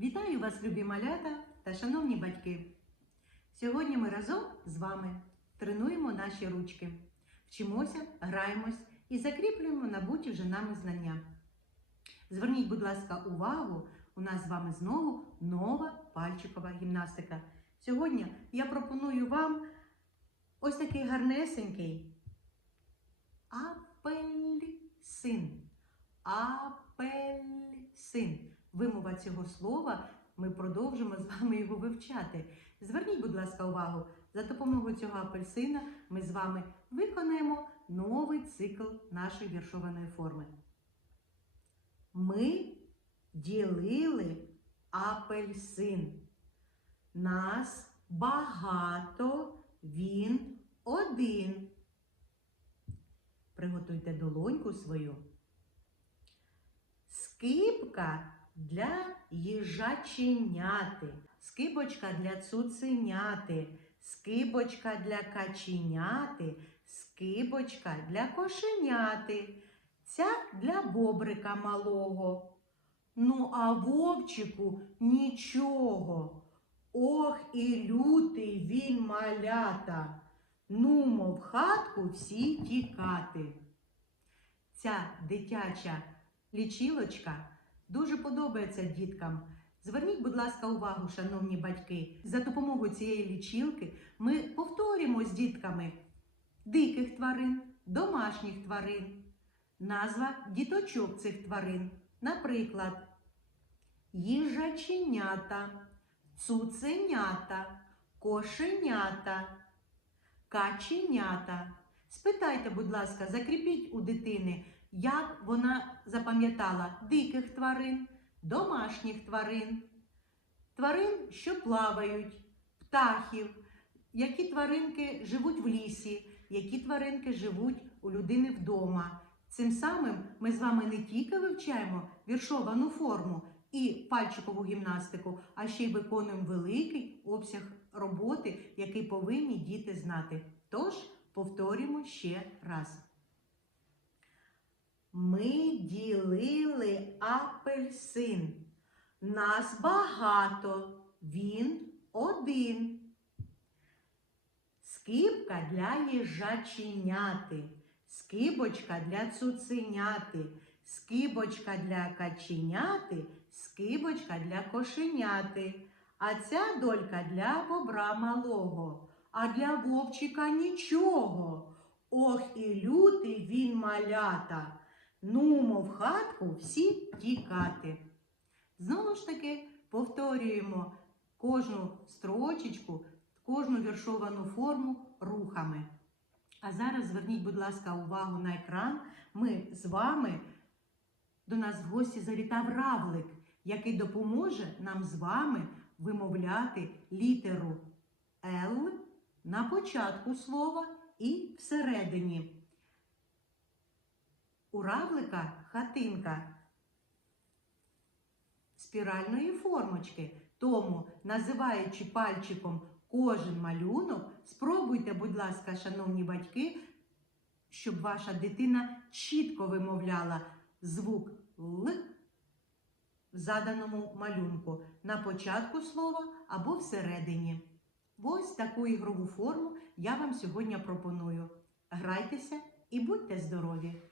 Вітаю вас, любі малята та шановні батьки! Сьогодні ми разом з вами тренуємо наші ручки, вчимося, граємось і закріплюємо набуті вже нами знання. Зверніть, будь ласка, увагу, у нас з вами знову нова пальчикова гімнастика. Сьогодні я пропоную вам ось такий гарнесенький апельсин. Апельсин. Вимова цього слова ми продовжимо з вами його вивчати. Зверніть, будь ласка, увагу, за допомогою цього апельсина ми з вами виконаємо новий цикл нашої віршованої форми. Ми ділили апельсин. Нас багато, він один. Приготуйте долоньку свою. Скипка для їжаченяти, скибочка для цуценяти, скибочка для каченяти, скибочка для кошеняти, ця для бобрика малого. Ну, а вовчику нічого. Ох і лютий він малята. Нумо в хатку всі тікати. Ця дитяча лічилочка дуже подобається діткам. Зверніть, будь ласка, увагу, шановні батьки. За допомогою цієї лічилки ми повторюємо з дітками диких тварин, домашніх тварин, назва діточок цих тварин. Наприклад, їжаченята, цуценята, кошенята, каченята. Спитайте, будь ласка, закріпіть у дитини, як вона запам'ятала диких тварин, домашніх тварин, тварин, що плавають, птахів, які тваринки живуть в лісі, які тваринки живуть у людини вдома. Цим самим ми з вами не тільки вивчаємо віршовану форму і пальчикову гімнастику, а ще й виконуємо великий обсяг роботи, який повинні діти знати. Тож повторюємо ще раз. Ми ділили апельсин. Нас багато, він один. Скибка для їжаченяти, скибочка для цуценяти, скибочка для каченяти, скибочка для кошеняти. А ця долька для бобра малого, а для вовчика нічого. Ох і лютий він малята. Нумо в хатку всі тікати. Знову ж таки повторюємо кожну строчечку, кожну віршовану форму рухами. А зараз зверніть, будь ласка, увагу на екран. Ми з вами до нас в гості завітав равлик, який допоможе нам з вами вимовляти літеру Л на початку слова і всередині. У равлика хатинка спіральної формочки. Тому, називаючи пальчиком кожен малюнок, спробуйте, будь ласка, шановні батьки, щоб ваша дитина чітко вимовляла звук Л в заданому малюнку на початку слова або всередині. Ось таку ігрову форму я вам сьогодні пропоную. Грайтеся і будьте здорові!